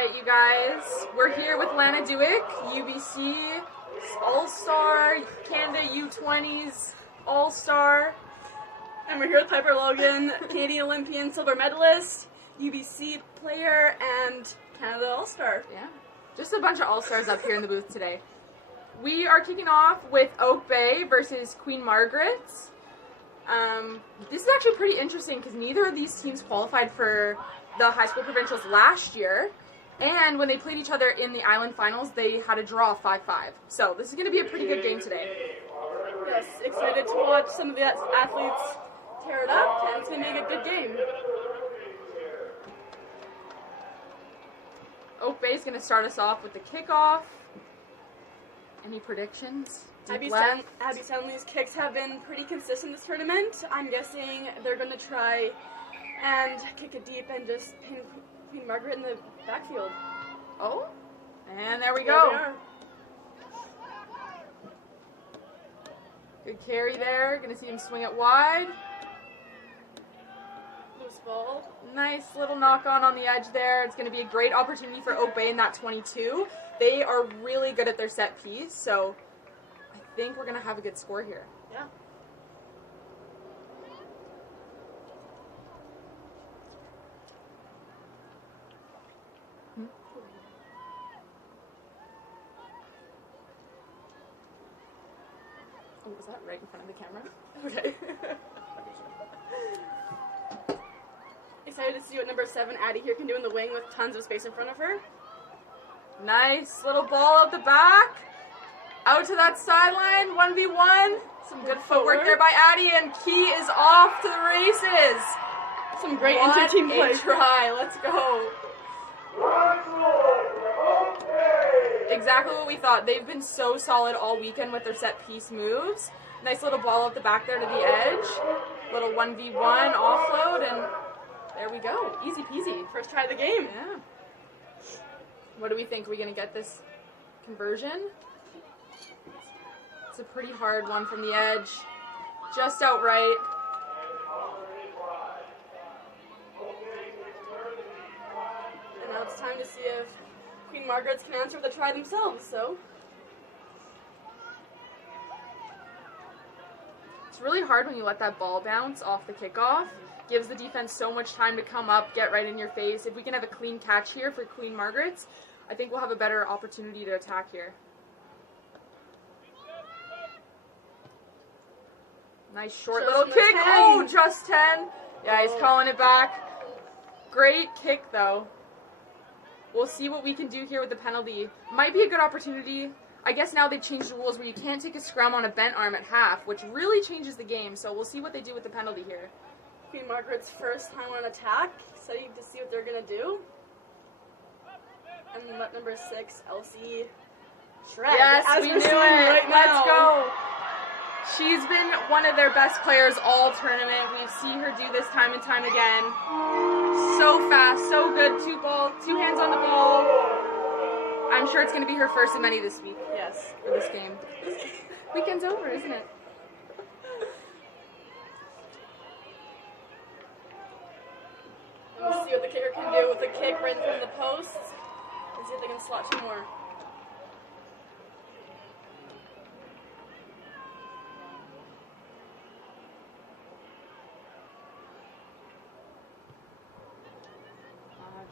Alright, you guys, we're here with Lana Dewick, UBC All-Star, Canada U20s All-Star. And we're here with Piper Logan, Canadian Olympian silver medalist, UBC player, and Canada All-Star. Yeah, just a bunch of All-Stars up here in the booth today. We are kicking off with Oak Bay versus Queen Margaret's. This is actually pretty interesting because neither of these teams qualified for the high school provincials last year, and when they played each other in the island finals, they had a draw 5-5. So this is going to be a pretty good game today. Yes, excited to watch some of the athletes tear it up, and it's going to make a good game. Oak Bay is going to start us off with the kickoff. Any predictions? Abby Stanley's kicks have been pretty consistent this tournament. I'm guessing they're going to try and kick it deep and just pin Queen Margaret in the backfield. Oh, and there we go. Good carry there. Going to see him swing it wide. Loose ball. Nice little knock on the edge there. It's going to be a great opportunity for Oak Bay in that 22. They are really good at their set piece, so I think we're going to have a good score here. Yeah. Oh, was that right in front of the camera? Okay. Excited to see what number 7 Addie here can do in the wing with tons of space in front of her. Nice little ball out the back. Out to that sideline, 1v1. Some good footwork there by Addie, and Key is off to the races. Some great inter-team play. Try. Let's go. Exactly what we thought. They've been so solid all weekend with their set piece moves. Nice little ball out the back there to the edge. Little 1v1 offload, and there we go. Easy peasy. First try of the game. Yeah. What do we think? Are we going to get this conversion? It's a pretty hard one from the edge. Just outright. And now it's time to see if Queen Margaret's can answer the try themselves, so. It's really hard when you let that ball bounce off the kickoff. Gives the defense so much time to come up, get right in your face. If we can have a clean catch here for Queen Margaret's, I think we'll have a better opportunity to attack here. Nice short little kick. Oh, just 10. Yeah, he's calling it back. Great kick, though. We'll see what we can do here with the penalty. Might be a good opportunity. I guess now they've changed the rules where you can't take a scrum on a bent arm at half, which really changes the game. So we'll see what they do with the penalty here. Queen Margaret's first time on attack, so you can see what they're going to do. And let number 6, Elsie, shred. Yes, as we we're knew seeing it. Right Let's now. go. She's been one of their best players all tournament. We've seen her do this time and time again. So fast, so good. Two hands on the ball. I'm sure it's going to be her first of many this week. Yes. For this game. Weekend's over, isn't it? Let's see what the kicker can do with a kick right in front of the post. And see if they can slot 2 more.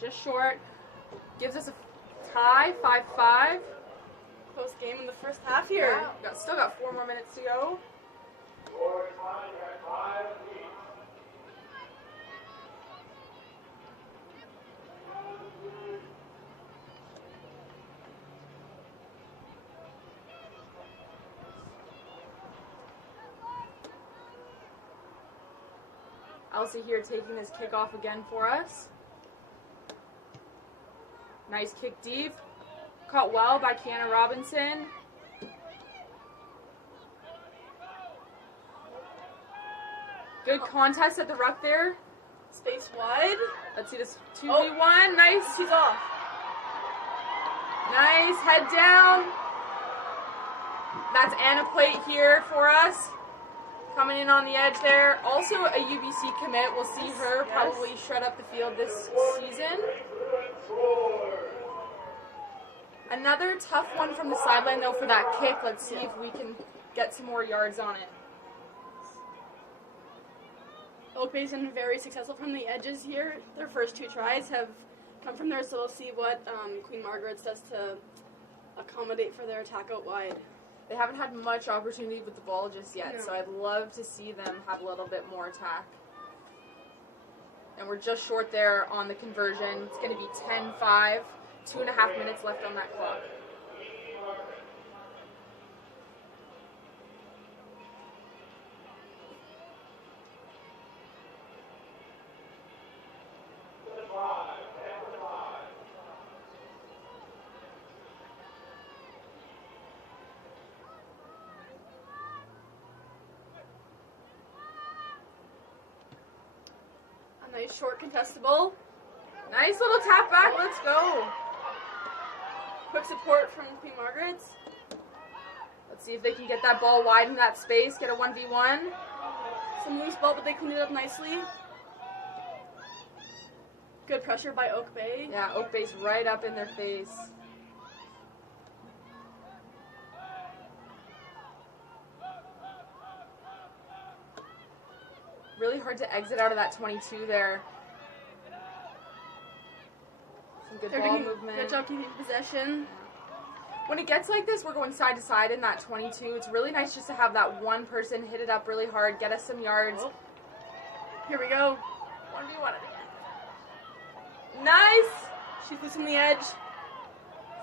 Just short. Gives us a tie, 5-5. Close game in the first half here. Yeah, still got 4 more minutes to go. Elsie here taking this kickoff again for us. Nice kick deep. Caught well by Kiana Robinson. Good contest at the ruck there. Space wide. Let's see this 2v1. Nice. She's off. Nice. Head down. That's Anna Plate here for us. Coming in on the edge there. Also a UBC commit. We'll see her probably shred up the field this season. Another tough one from the sideline, though, for that kick. Let's see if we can get some more yards on it. Oak Bay's been very successful from the edges here. Their first 2 tries have come from there, so we'll see what Queen Margaret's does to accommodate for their attack out wide. They haven't had much opportunity with the ball just yet, so I'd love to see them have a little bit more attack. And we're just short there on the conversion. It's going to be 10-5. 2.5 minutes left on that clock. A nice short contestable. Nice little tap back. Let's go. Quick support from Queen Margaret's. Let's see if they can get that ball wide in that space, get a 1v1. Some loose ball, but they cleaned it up nicely. Good pressure by Oak Bay. Yeah, Oak Bay's right up in their face. Really hard to exit out of that 22 there. Some good ball movement. Good job keeping possession. When it gets like this, we're going side to side in that 22. It's really nice just to have that one person hit it up really hard, get us some yards. Oh. Here we go. 1v1 again. Nice! She's losing the edge.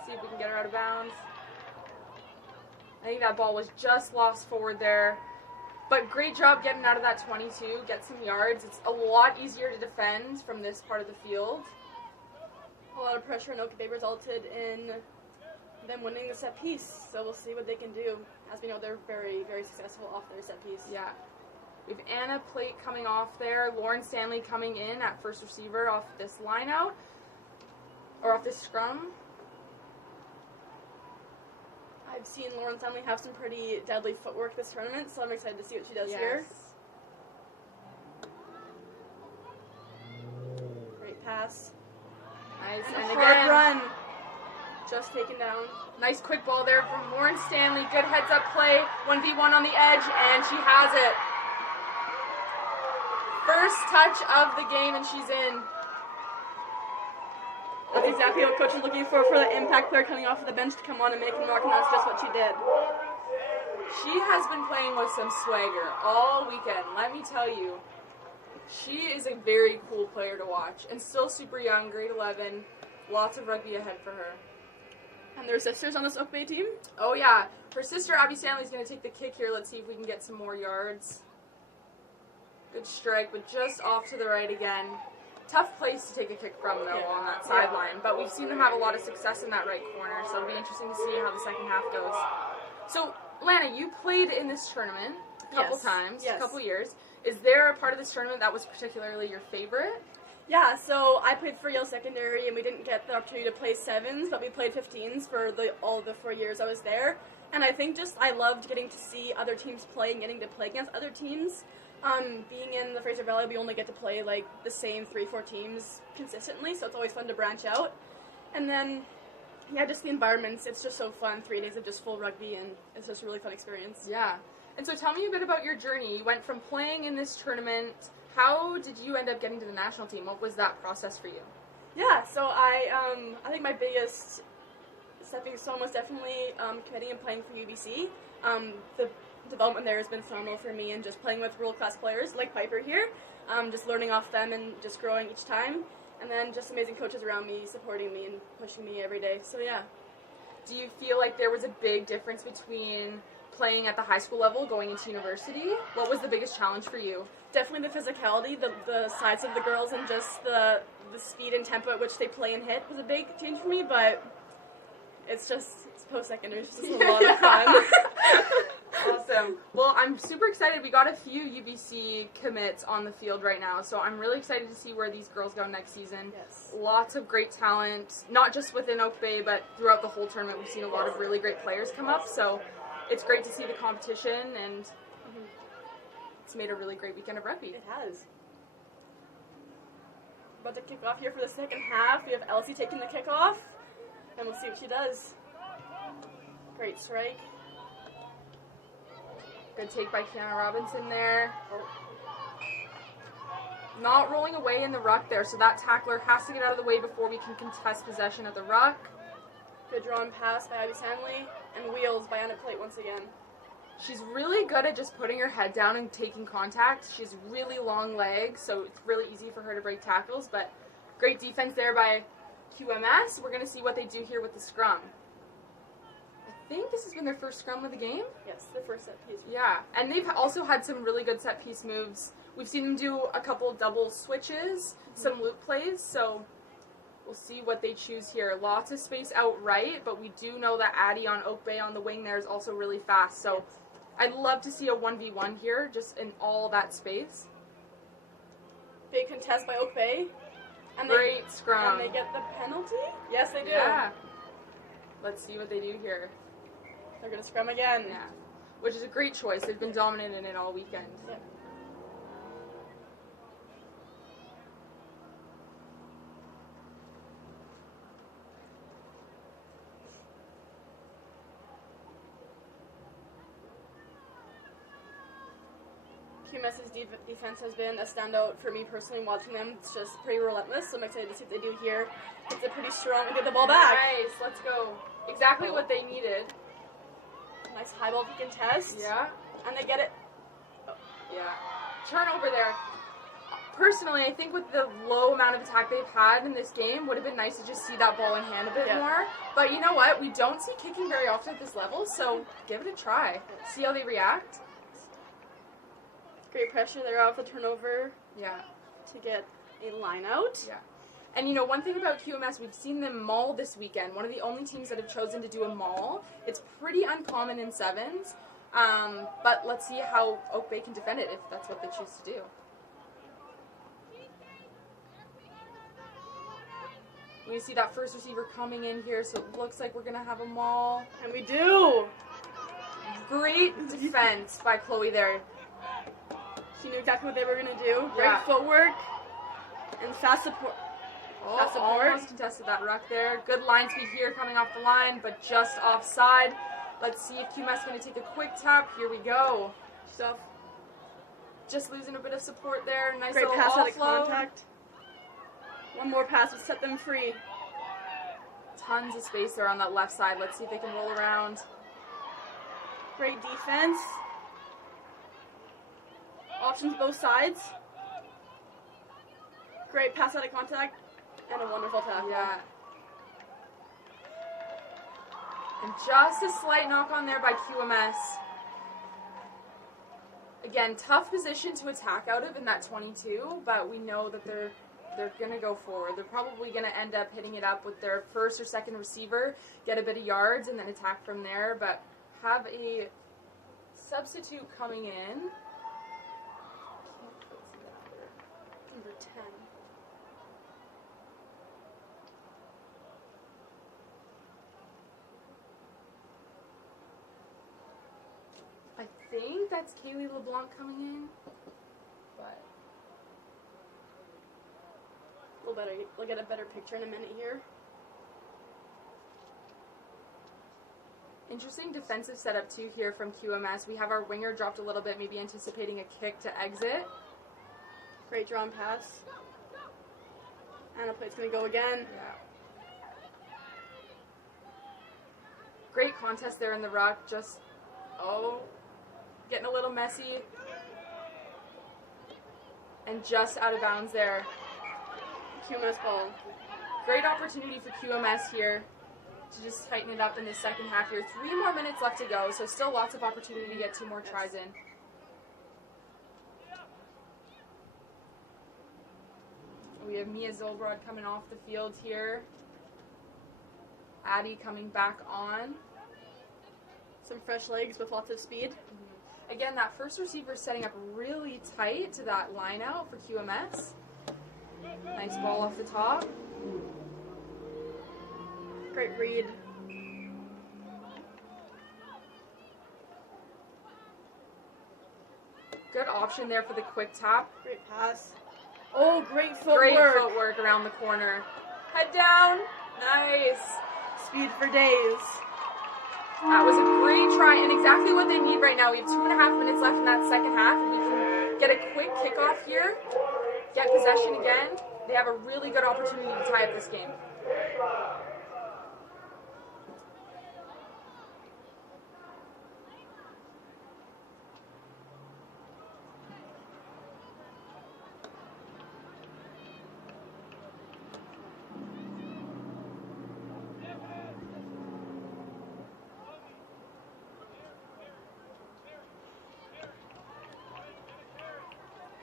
See if we can get her out of bounds. I think that ball was just lost forward there. But great job getting out of that 22, get some yards. It's a lot easier to defend from this part of the field. A lot of pressure on Oak Bay resulted in them winning the set piece. So we'll see what they can do. As we know, they're very, very successful off their set piece. Yeah. We have Anna Plate coming off there. Lauren Stanley coming in at first receiver off this line out. Or off this scrum. I've seen Lauren Stanley have some pretty deadly footwork this tournament, so I'm excited to see what she does here. Great pass. Nice. And And a hard again, run. Just taken down. nice quick ball there from Lauren Stanley. Good heads up play. 1v1 on the edge, and she has it. First touch of the game, and she's in. That's exactly what coach is looking for the impact player coming off of the bench to come on and make a mark, and that's just what she did. She has been playing with some swagger all weekend, let me tell you. She is a very cool player to watch, and still super young, grade 11. Lots of rugby ahead for her. And their sisters on this Oak Bay team? Oh yeah, her sister Abby Stanley's going to take the kick here. Let's see if we can get some more yards. Good strike, but just off to the right again. Tough place to take a kick from, though, on that sideline. But we've seen them have a lot of success in that right corner, so it'll be interesting to see how the second half goes. So, Lana, you played in this tournament a couple times, a couple years. Is there a part of this tournament that was particularly your favorite? Yeah, so I played for Yale Secondary, and we didn't get the opportunity to play 7s, but we played 15s for all the 4 years I was there. And I think just I loved getting to see other teams play and getting to play against other teams. Being in the Fraser Valley, we only get to play like the same 3-4 teams consistently, so it's always fun to branch out. And then, yeah, just the environments, it's just so fun. 3 days of just full rugby, and it's just a really fun experience. Yeah. And so tell me a bit about your journey. You went from playing in this tournament. How did you end up getting to the national team? What was that process for you? Yeah, so I think my biggest stepping stone was definitely committing and playing for UBC. The development there has been phenomenal for me, and just playing with world-class players like Piper here, just learning off them and just growing each time, and then just amazing coaches around me supporting me and pushing me every day. So yeah. Do you feel like there was a big difference between playing at the high school level going into university? What was the biggest challenge for you? Definitely the physicality, the size of the girls, and just the speed and tempo at which they play and hit was a big change for me, but it's post-secondary, it's just a lot of fun. Awesome. Well, I'm super excited. We got a few UBC commits on the field right now, so I'm really excited to see where these girls go next season. Yes. Lots of great talent, not just within Oak Bay, but throughout the whole tournament. We've seen a lot of really great players come up, so it's great to see the competition, and it's made a really great weekend of rugby. It has. About to kick off here for the second half. We have Elsie taking the kickoff, and we'll see what she does. Great strike. Good take by Kiana Robinson there. Not rolling away in the ruck there, so that tackler has to get out of the way before we can contest possession of the ruck. Good drawn pass by Abby Sandley, and wheels by Anna Plate once again. She's really good at just putting her head down and taking contact. She has really long legs, so it's really easy for her to break tackles, but great defense there by QMS. We're going to see what they do here with the scrum. I think this has been their first scrum of the game. Yes, the first set piece. Yeah, and they've also had some really good set piece moves. We've seen them do a couple double switches, some loop plays, so we'll see what they choose here. Lots of space out right, but we do know that Addie on Oak Bay on the wing there is also really fast, so I'd love to see a 1v1 here, just in all that space. Big contest by Oak Bay. And Great scrum. And they get the penalty? Yes, they do. Yeah. Let's see what they do here. They're going to scrum again. Yeah. Which is a great choice. They've been dominant in it all weekend. Yep. QMS's defense has been a standout for me personally watching them. It's just pretty relentless, so I'm excited to see what they do here. It's a pretty strong, get the ball back. Nice, let's go. Exactly what they needed. Nice high ball contest. Yeah. And they get it. Oh. Yeah. Turnover there. Personally, I think with the low amount of attack they've had in this game, would have been nice to just see that ball in hand a bit more. But you know what? We don't see kicking very often at this level, so give it a try. See how they react. Great pressure there off the turnover. Yeah. To get a line out. Yeah. And you know, one thing about QMS, we've seen them maul this weekend. One of the only teams that have chosen to do a maul. It's pretty uncommon in sevens. But let's see how Oak Bay can defend it if that's what they choose to do. We see that first receiver coming in here, so it looks like we're going to have a maul. And we do! Great defense by Chloe there. She knew exactly what they were going to do. Great footwork and fast support. Almost contested that ruck there. Good line speed here coming off the line, but just offside. Let's see if QMS is going to take a quick tap. Here we go. She's off. Just losing a bit of support there. Nice Great little pass out of offload. contact. One more pass will set them free. Tons of space there on that left side. Let's see if they can roll around. Great defense. Options both sides. Great pass out of contact. And a wonderful tackle. Yeah. And just a slight knock on there by QMS. Again, tough position to attack out of in that 22, but we know that they're going to go forward. They're probably going to end up hitting it up with their first or second receiver, get a bit of yards, and then attack from there, but have a substitute coming in. Number 10. I think that's Kaylee LeBlanc coming in, but We'll get a better picture in a minute here. interesting defensive setup too here from QMS. We have our winger dropped a little bit, maybe anticipating a kick to exit. Great drawn pass. Anna Plate's going to go again. Yeah. Great contest there in the ruck. Just, getting a little messy. And just out of bounds there. QMS ball. Great opportunity for QMS here to just tighten it up in the second half here. 3 more minutes left to go, so still lots of opportunity to get 2 more tries in. We have Mia Zolbrod coming off the field here. Addie coming back on. Some fresh legs with lots of speed. Again, that first receiver is setting up really tight to that line out for QMS. Nice ball off the top. Great read. Good option there for the quick tap. Great pass. Oh, great footwork. Great footwork around the corner. Head down. Nice. Speed for days. That was a great try and exactly what they need right now. We have 2.5 minutes left in that second half, and we can get a quick kickoff here, get possession again. They have a really good opportunity to tie up this game.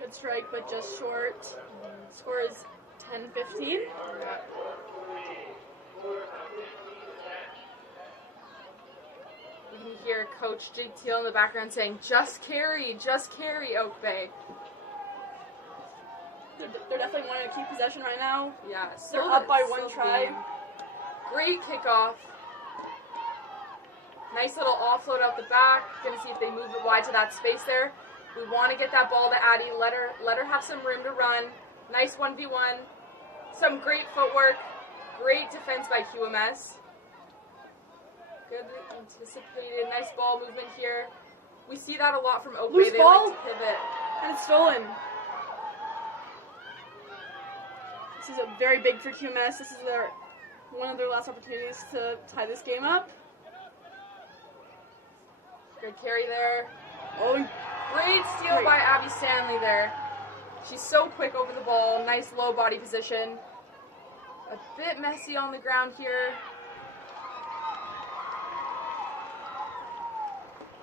Good strike, but just short. Score is 10-15. We can hear Coach Jake Teal in the background saying, just carry, Oak Bay. They're definitely wanting to keep possession right now. Yeah, They're up by one try. Game. Great kickoff. Nice little offload out the back. Gonna see if they move it wide to that space there. We want to get that ball to Addie. Let her have some room to run. Nice 1v1. Some great footwork. Great defense by QMS. Good anticipated. Nice ball movement here. We see that a lot from Oak Bay. They ball. like to pivot. And it's stolen. This is very big for QMS. This is one of their last opportunities to tie this game up. Good carry there. Oh, great steal by Abby Stanley there. She's so quick over the ball. Nice low body position. A bit messy on the ground here.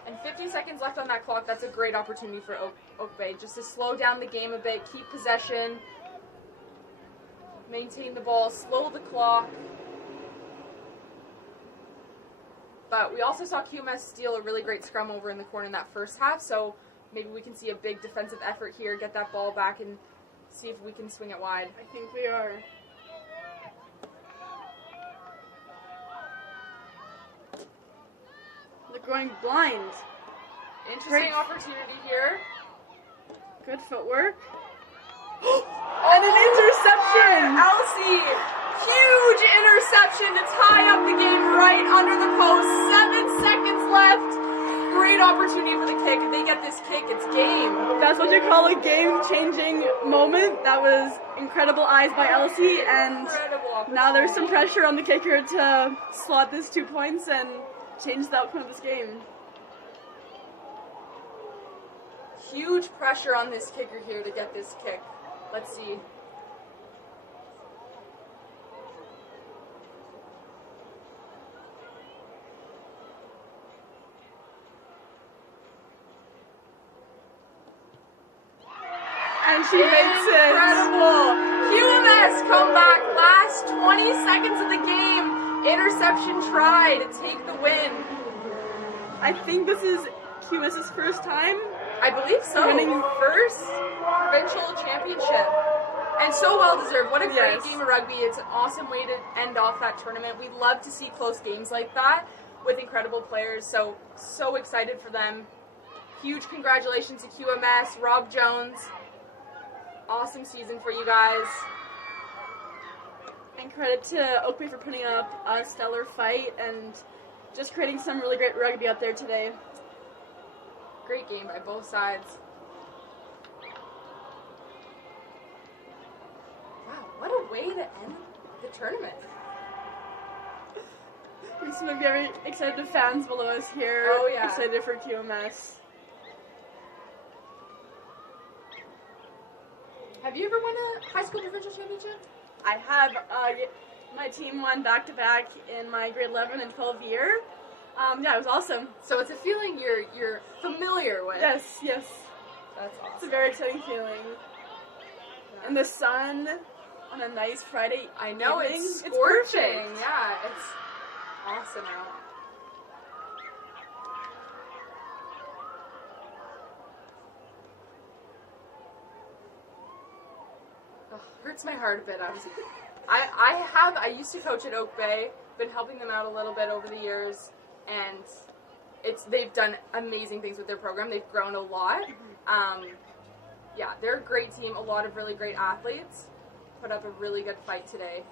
And 50 seconds left on that clock. That's a great opportunity for Oak Bay. Just to slow down the game a bit, keep possession, maintain the ball, slow the clock. But we also saw QMS steal a really great scrum over in the corner in that first half, so maybe we can see a big defensive effort here, get that ball back, and see if we can swing it wide. I think we are. They're going blind. Interesting opportunity here. Good footwork. And an interception! Elsie! Huge interception to tie up the game right under the post. 7 seconds left. Great opportunity for the kick. If they get this kick, it's game. That's what you call a game-changing moment. That was incredible eyes by Elsie, and now there's some pressure on the kicker to slot this 2 points and change the outcome of this game. Huge pressure on this kicker here to get this kick. Let's see. And she makes it. Incredible. QMS come back. Last 20 seconds of the game. Interception try to take the win. I think this is QMS's first time. I believe so. Winning first provincial championship. And so well deserved. What a great Yes. game of rugby. It's an awesome way to end off that tournament. We love to see close games like that with incredible players. So excited for them. Huge congratulations to QMS, Rob Jones. Awesome season for you guys. And credit to Oak Bay for putting up a stellar fight and just creating some really great rugby out there today. Great game by both sides. Wow, what a way to end the tournament. There's some very excited fans below us here. Oh, yeah. Excited for QMS. Have you ever won a high school provincial championship? I have my team won back-to-back in my grade 11 and 12 year. Yeah, it was awesome. So it's a feeling you're familiar with. Yes. That's awesome. It's a very exciting feeling. In the sun on a nice Friday I know, evening. it's It's scorching. perfect. Yeah, it's awesome out. Oh, hurts my heart a bit, obviously. I used to coach at Oak Bay, been helping them out a little bit over the years, and they've done amazing things with their program. They've grown a lot. Yeah, they're a great team. A lot of really great athletes. Put up a really good fight today.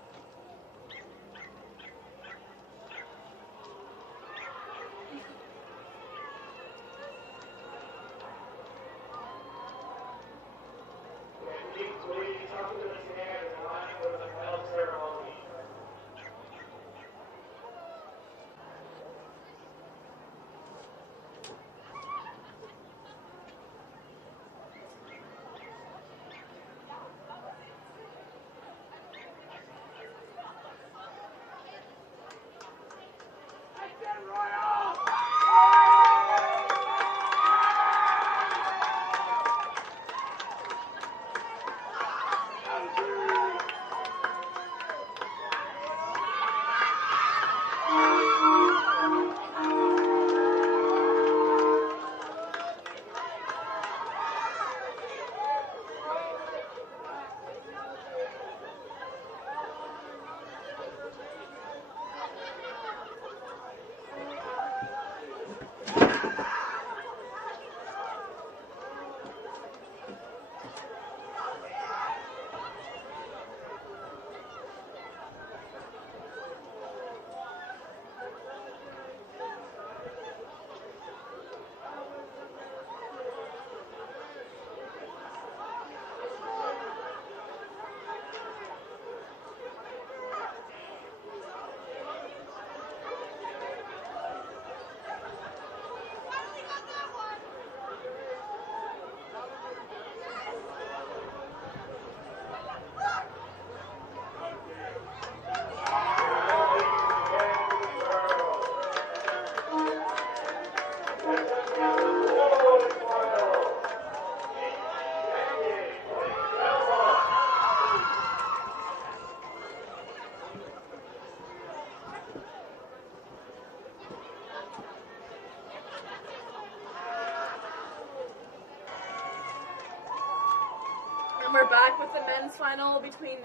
And we're back with the men's final between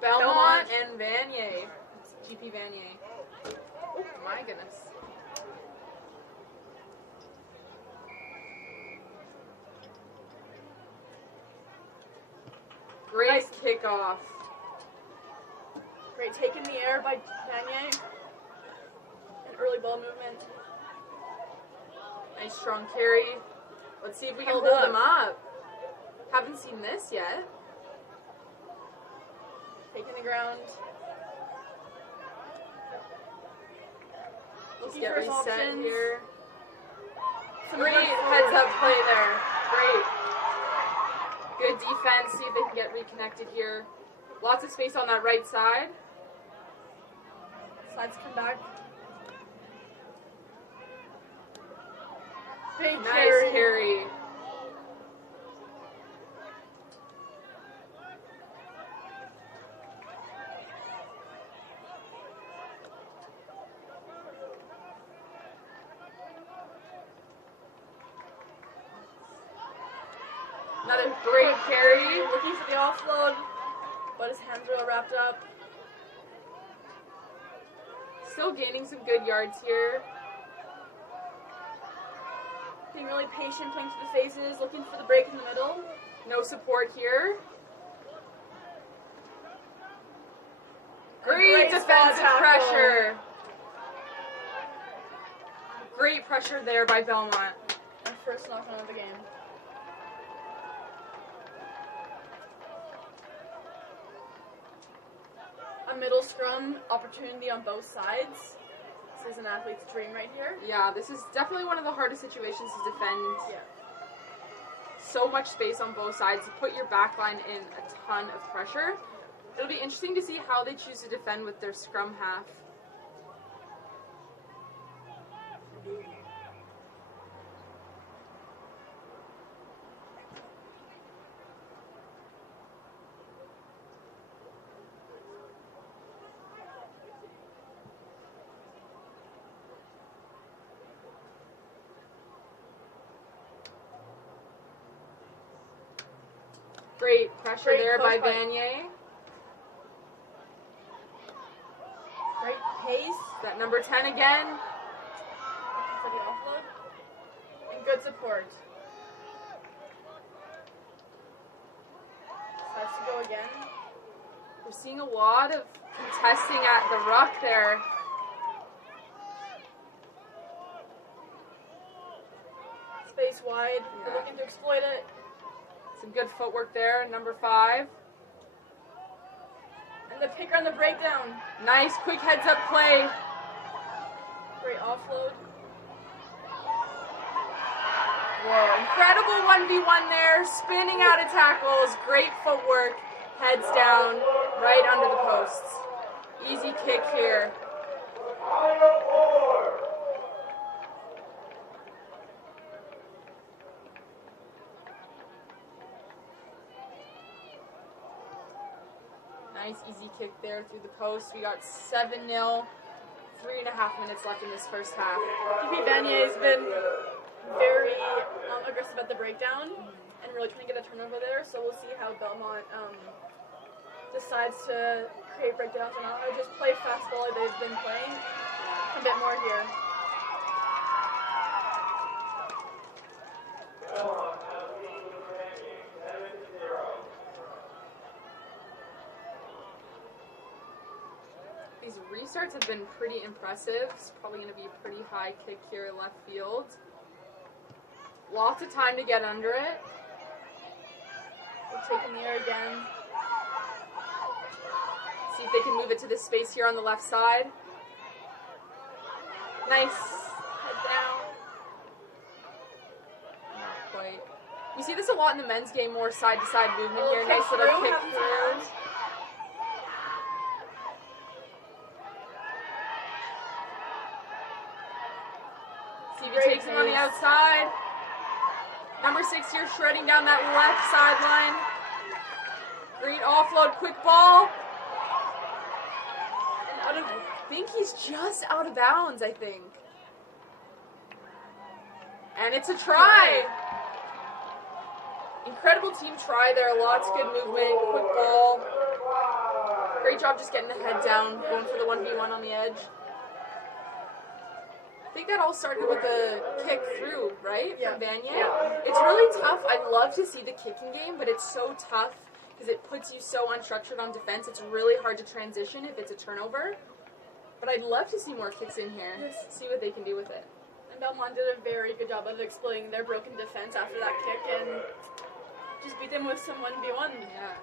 Belmont and Vanier. It's GP Vanier. Oh my goodness. Great Nice kickoff. Great take in the air by Vanier. An early ball movement. Nice strong carry. Let's see if we can Hold hold up. them up. Haven't seen this yet. Taking the ground. Just Looking get for his reset options. here. Some Great good heads up forward. play there. Great. Good defense. See if they can get reconnected here. Lots of space on that right side. Sides come back. Big Nice carry. Another great carry. Looking for the offload, but his hands are all wrapped up. Still gaining some good yards here. Being really patient, playing to the phases, looking for the break in the middle. No support here. Great spot defensive tackle. pressure. Great pressure there by Belmont. Our first knock-on of the game. A middle scrum opportunity on both sides. This is an athlete's dream right here. Yeah, this is definitely one of the hardest situations to defend. Yeah. So much space on both sides. You put your back line in a ton of pressure. It'll be interesting to see how they choose to defend with their scrum half. Great pressure Great there by push by- Vanier. Great pace. That number 10 again. Looking for the offload. And good support. go again. We're seeing a lot of contesting at the ruck there. Space wide. They're looking to exploit it. Some good footwork there, number 5. And the picker on the breakdown. Nice quick heads-up play. Great offload. Whoa, incredible 1v1 there, spinning out of tackles, great footwork, heads down, right under the posts. Easy kick here. Nice easy kick there through the post. We got 7-0, 3.5 minutes left in this first half. GP Vanier has been very aggressive at the breakdown and really trying to get a turnover there, so we'll see how Belmont decides to create breakdowns or not, or just play fastball like they've been playing a bit more here. These restarts have been pretty impressive. It's probably going to be a pretty high kick here left field. Lots of time to get under it. We'll take in the air again. See if they can move it to this space here on the left side. Nice. Head down. Not quite. We see this a lot in the men's game, more side-to-side movement here. Kick Nice little through, kick have through. time. See if he Great takes him on the pace. outside. Number 6 here shredding down that left sideline. Great offload, quick ball. And I think he's just out of bounds, I think. And it's a try. Incredible team try there. Lots of good movement, quick ball. Great job just getting the head down, going for the 1v1 on the edge. I think that all started with a kick through, right? Yeah. From Vanier? Yeah. It's really tough. I'd love to see the kicking game, but it's so tough because it puts you so unstructured on defense. It's really hard to transition if it's a turnover. But I'd love to see more kicks in here. Yes. See what they can do with it. And Belmont did a very good job of exploiting their broken defense after that kick and just beat them with some 1v1. Yeah.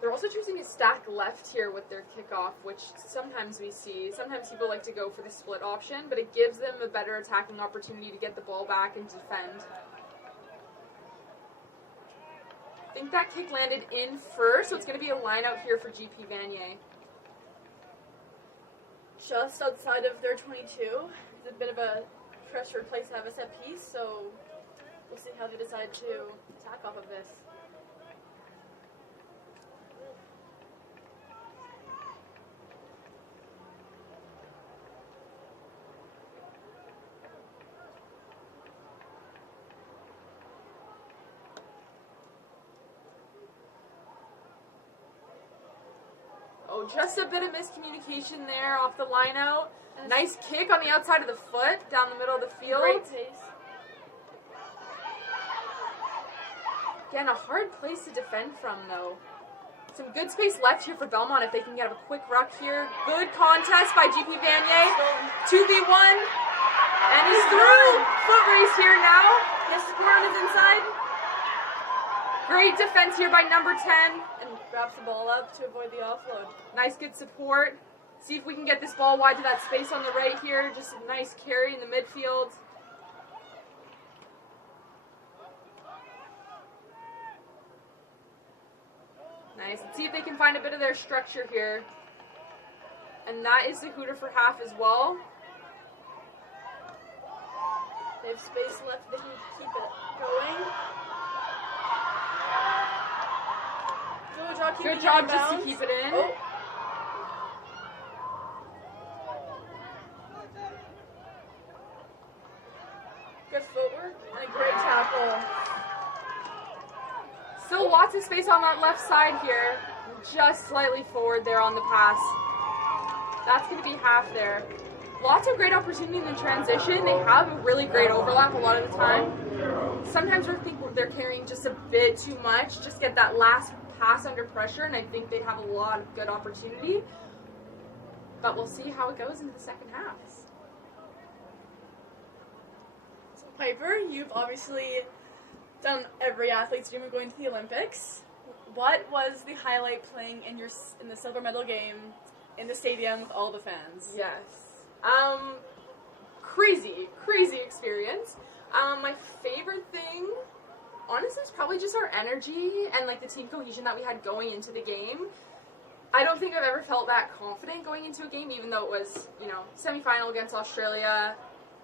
They're also choosing a stack left here with their kickoff, which sometimes we see. Sometimes people like to go for the split option, but it gives them a better attacking opportunity to get the ball back and defend. I think that kick landed in first, so it's going to be a line out here for GP Vanier. Just outside of their 22. It's a bit of a pressured place to have a set piece, so we'll see how they decide to attack off of this. Oh, just a bit of miscommunication there off the line out. Nice kick on the outside of the foot, down the middle of the field. Great pace. Again, a hard place to defend from, though. Some good space left here for Belmont if they can get a quick ruck here. Good contest by GP Vanier. 2v1. And he's through. Foot race here now. Yes, Warren is inside. Great defense here by number 10. And grabs the ball up to avoid the offload. Nice good support. See if we can get this ball wide to that space on the right here. Just a nice carry in the midfield. Nice. Let's see if they can find a bit of their structure here. And that is the hooter for half as well. They have space left. They can keep it going. Good job just to keep it in. Oh. Good footwork and a great tackle. Still lots of space on that left side here. just slightly forward there on the pass. That's going to be half there. Lots of great opportunity in the transition. They have a really great overlap a lot of the time. Sometimes we think they're carrying just a bit too much, just get that last pass under pressure, and I think they'd have a lot of good opportunity. But we'll see how it goes into the second half. So Piper, you've obviously done every athlete's dream of going to the Olympics. What was the highlight playing in the silver medal game in the stadium with all the fans? Yes. Crazy experience. My favorite thing, honestly, is probably just our energy and like the team cohesion that we had going into the game. I don't think I've ever felt that confident going into a game, even though it was, semifinal against Australia,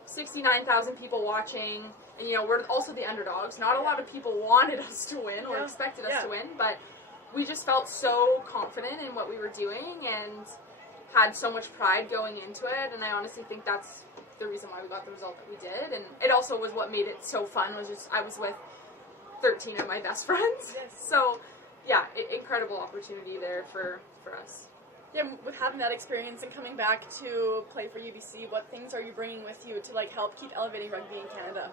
69,000 people watching, and we're also the underdogs. Not a lot of people wanted us to win or expected us to win, but we just felt so confident in what we were doing and had so much pride going into it, and I honestly think that's the reason why we got the result that we did. And it also was what made it so fun, was just I was with 13 of my best friends. Yes. So yeah, incredible opportunity there for us. Yeah, with having that experience and coming back to play for UBC, what things are you bringing with you to help keep elevating rugby in Canada?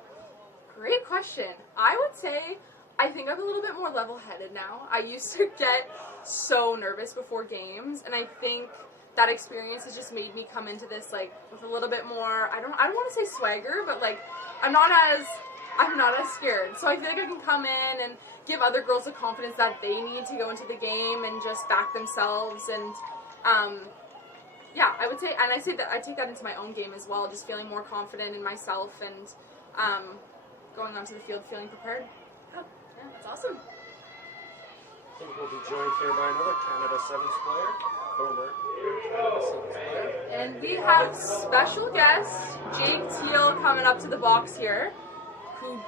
Great question. I would say I think I'm a little bit more level-headed now. I used to get so nervous before games, and I think that experience has just made me come into this with a little bit more, I don't want to say swagger, but I'm not as scared. So I feel like I can come in and give other girls the confidence that they need to go into the game and just back themselves. And I would say, and I take that into my own game as well, just feeling more confident in myself and going onto the field feeling prepared. Yeah, that's awesome. I think we'll be joined here by another Canada Sevens player, former Canada Sevens player. And we have special guest Jake Teal coming up to the box here, who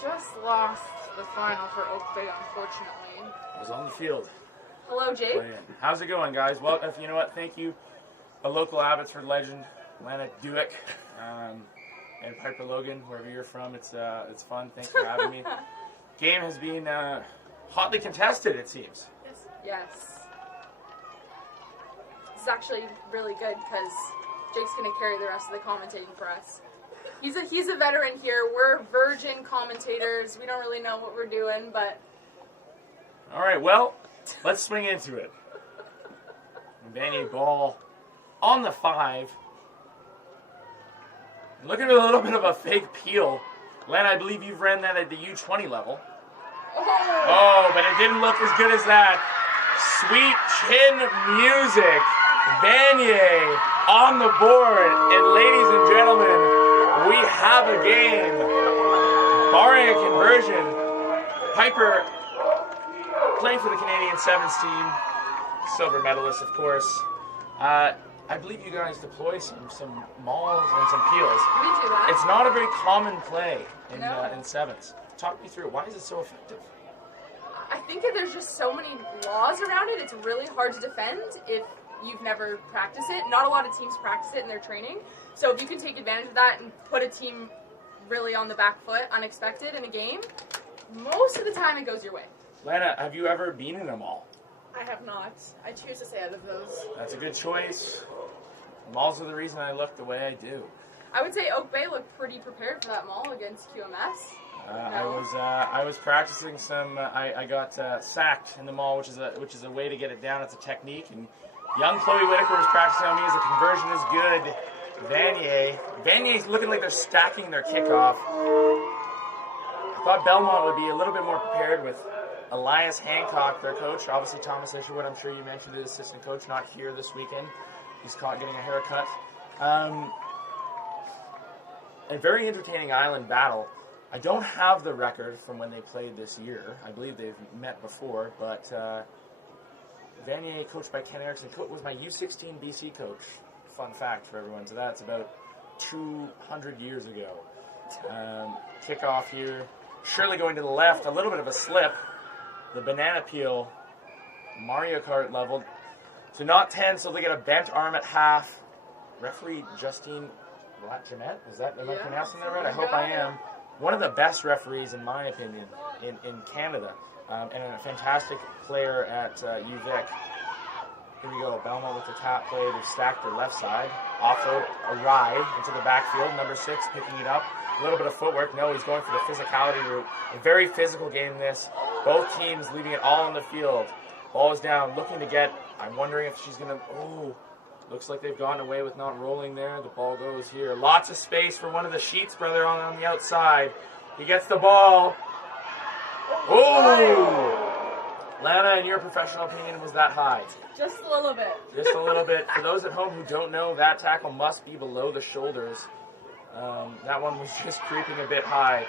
just lost the final for Oak Bay, unfortunately. I was on the field. Hello, Jake. How's it going, guys? Well, you know what? Thank you, a local Abbotsford legend, Lana Duick, and Piper Logan, wherever you're from. It's fun. Thanks for having me. Game has been hotly contested, it seems. Yes. This is actually really good because Jake's going to carry the rest of the commentating for us. He's a veteran here. We're virgin commentators. We don't really know what we're doing, but... All right, well, let's swing into it. Vanier ball on the 5. Looking at a little bit of a fake peel. Len, I believe you've ran that at the U20 level. Oh, but it didn't look as good as that. Sweet chin music. Vanier on the board. And ladies and gentlemen, we have a game. Barring a conversion, Piper playing for the Canadian Sevens team. Silver medalist, of course. I believe you guys deploy some mauls and some peels. We do that. It's not a very common play in sevens. Talk me through it. Why is it so effective? I think that there's just so many laws around it. It's really hard to defend if you've never practiced it. Not a lot of teams practice it in their training. So if you can take advantage of that and put a team really on the back foot, unexpected in a game, most of the time it goes your way. Lana, have you ever been in a maul? I have not. I choose to stay out of those. That's a good choice. Mauls are the reason I look the way I do. I would say Oak Bay looked pretty prepared for that maul against QMS. I was practicing some. I got sacked in the maul, which is a way to get it down. It's a technique, and young Chloe Whitaker was practicing on me as a conversion is good. Vanier's looking like they're stacking their kickoff. I thought Belmont would be a little bit more prepared with Elias Hancock, their coach. Obviously, Thomas Isherwood, I'm sure you mentioned, his assistant coach, not here this weekend. He's caught getting a haircut. A very entertaining island battle. I don't have the record from when they played this year. I believe they've met before, but Vanier, coached by Ken Erickson, was my U16 BC coach. Fun fact for everyone. So that's about 200 years ago. Kickoff here. Shirley going to the left. A little bit of a slip. The banana peel, Mario Kart level to not 10, so they get a bent arm at half. Referee Justine Latchamet, am I pronouncing that right? I hope I am. One of the best referees, in my opinion, in Canada. and a fantastic player at UVic. Here we go. Belmont with the tap play. They've stacked their left side. Offload, a ride into the backfield. Number 6 picking it up. A little bit of footwork. No, he's going for the physicality route. A very physical game this. Both teams leaving it all on the field. Ball is down, looking to get. I'm wondering if she's going to. Oh, looks like they've gotten away with not rolling there. The ball goes here. Lots of space for one of the Sheets brother on the outside. He gets the ball. Oh! Lana, in your professional opinion, was that high? Just a little bit. Just a little bit. For those at home who don't know, that tackle must be below the shoulders. That one was just creeping a bit high.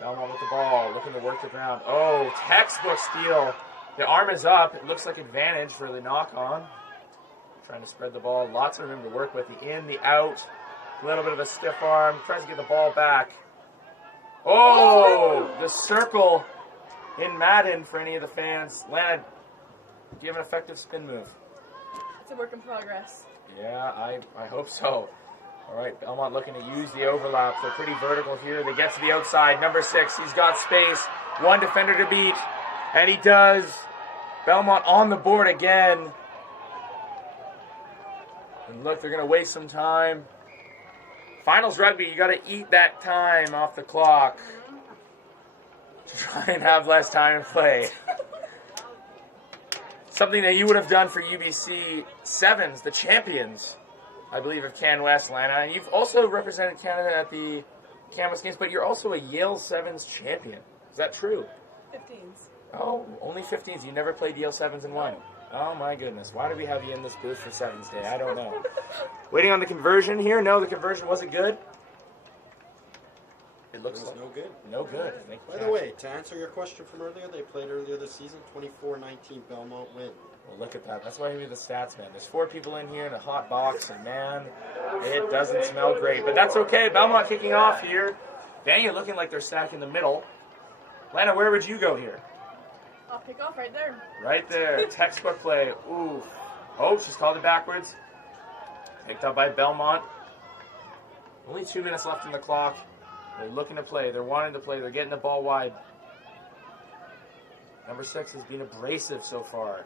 Belmont with the ball, looking to work the ground. Oh, textbook steal. The arm is up. It looks like advantage for the knock-on. Trying to spread the ball. Lots of room to work with. The in, the out. A little bit of a stiff arm. Tries to get the ball back. Oh, the circle in Madden for any of the fans. Lana, do you have an effective spin move? It's a work in progress. Yeah, I hope so. All right, Belmont looking to use the overlap. They're pretty vertical here. They get to the outside. Number 6, he's got space. One defender to beat, and he does. Belmont on the board again. And look, they're going to waste some time. Finals rugby, you got to eat that time off the clock to try and have less time to play. Something that you would have done for UBC Sevens, the champions, I believe, of Can West, Lana. And you've also represented Canada at the Can West Games, but you're also a Yale Sevens champion. Is that true? 15s. Oh, only 15s. You never played Yale Sevens and won. Oh my goodness. Why did we have you in this booth for Sevens Day? I don't know. Waiting on the conversion here. No, the conversion wasn't good. It looks like no good. No good. By the way, to answer your question from earlier, they played earlier this season, 24-19 Belmont win. Well, look at that. That's why we the stats, man. There's 4 people in here in a hot box, and man, it doesn't smell great. But that's okay. Belmont kicking off here. Daniel looking like they're stacked in the middle. Lana, where would you go here? I'll pick off right there. Right there. Textbook play. Ooh. Oh, she's called it backwards. Picked up by Belmont. Only 2 minutes left in the clock. They're looking to play. They're wanting to play. They're getting the ball wide. Number 6 has been abrasive so far.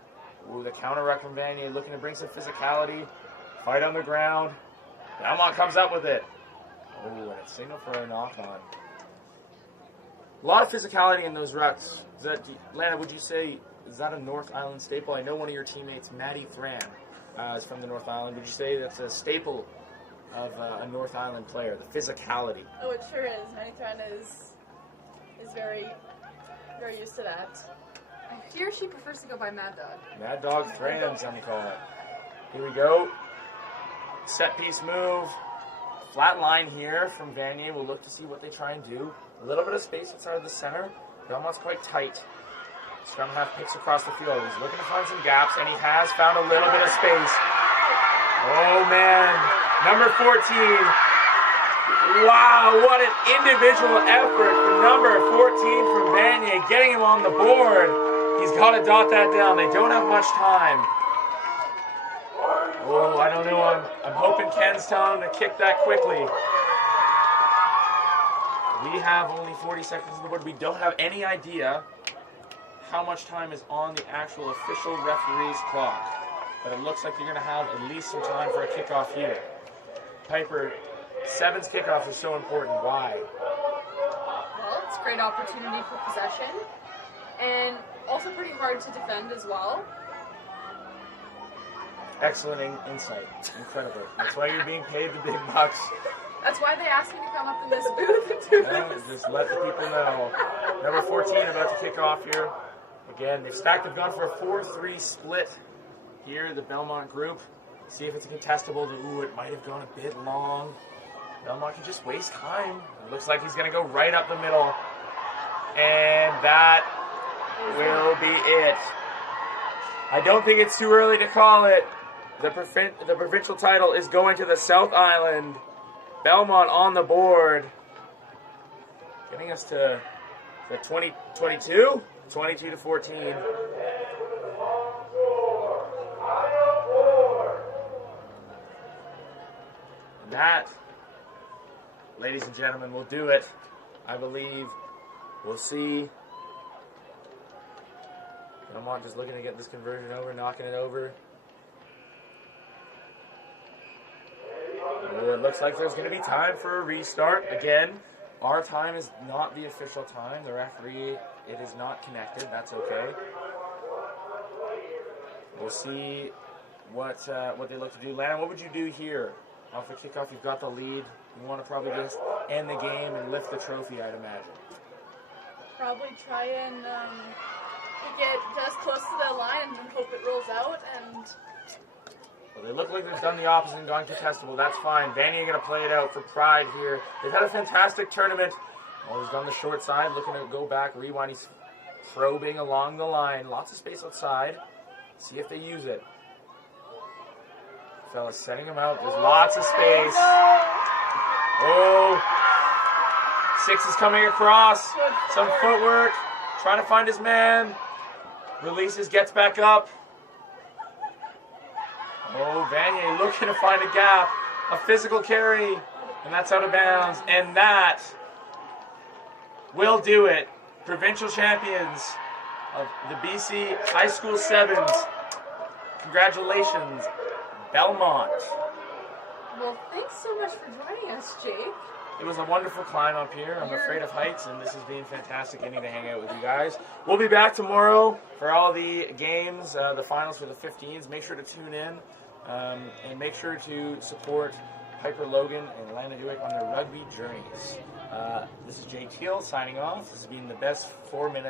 Ooh, the counter ruck from Vanier looking to bring some physicality. Fight on the ground. Belmont comes up with it. Oh, and it's signal for a knock-on. A lot of physicality in those rucks. Is that, Lana, would you say, is that a North Island staple? I know one of your teammates, Maddie Thran, is from the North Island. Would you say that's a staple of a North Island player, the physicality? Oh, it sure is. Manny Thran is very, very used to that. I hear she prefers to go by Mad Dog. Mad Dog Thran, some call it. Here we go. Set piece move. Flat line here from Vanier. We'll look to see what they try and do. A little bit of space outside of the center. Belmont's quite tight. Scrum half picks across the field. He's looking to find some gaps, and he has found a little bit of space. Oh, man. Number 14. Wow, what an individual effort from number 14 from Vanier, getting him on the board. He's got to dot that down. They don't have much time. Oh, I don't know. I'm hoping Ken's telling him to kick that quickly. We have only 40 seconds on the board. We don't have any idea how much time is on the actual official referee's clock. But it looks like you're going to have at least some time for a kickoff here. Piper, Sevens kickoffs are so important. Why? Well, it's a great opportunity for possession, and also pretty hard to defend as well. Excellent insight. Incredible. That's why you're being paid the big bucks. That's why they asked me to come up in this booth and do this. Just let the people know. Number 14 about to kick off here. Again, they've gone for a 4-3 split here, the Belmont group. See if it's a contestable. Ooh, it might have gone a bit long. Belmont can just waste time. It looks like he's going to go right up the middle. And that will be it. I don't think it's too early to call it. The provincial title is going to the South Island. Belmont on the board. Getting us to the 22? 22-14. And that, ladies and gentlemen, will do it. I believe we'll see Belmont just looking to get this conversion over, knocking it over. It looks like there's going to be time for a restart. Again, our time is not the official time. The referee, it is not connected. That's okay. We'll see what they look to do. Lana, what would you do here? Off the kickoff, you've got the lead. You want to probably just end the game and lift the trophy, I'd imagine. Probably try and get just close to the line and hope it rolls out. And Well, they look like they've done the opposite and gone contestable. That's fine. Vanier going to play it out for Pride here. They've had a fantastic tournament. Oh, he's on the short side, looking to go back, rewind. He's probing along the line. Lots of space outside. See if they use it. Fella's setting him out. There's lots of space. Oh, Six is coming across. Some footwork. Trying to find his man. Releases, gets back up. Oh, Vanier looking to find a gap. A physical carry. And that's out of bounds. And that will do it. Provincial champions of the BC High School Sevens. Congratulations, Belmont. Well, thanks so much for joining us, Jake. It was a wonderful climb up here. I'm afraid of heights, and this has been fantastic getting to hang out with you guys. We'll be back tomorrow for all the games, the finals for the 15s. Make sure to tune in, and make sure to support Piper Logan and Lana Dewick on their rugby journeys. This is Jay Teal signing off. This has been the best 4 minutes.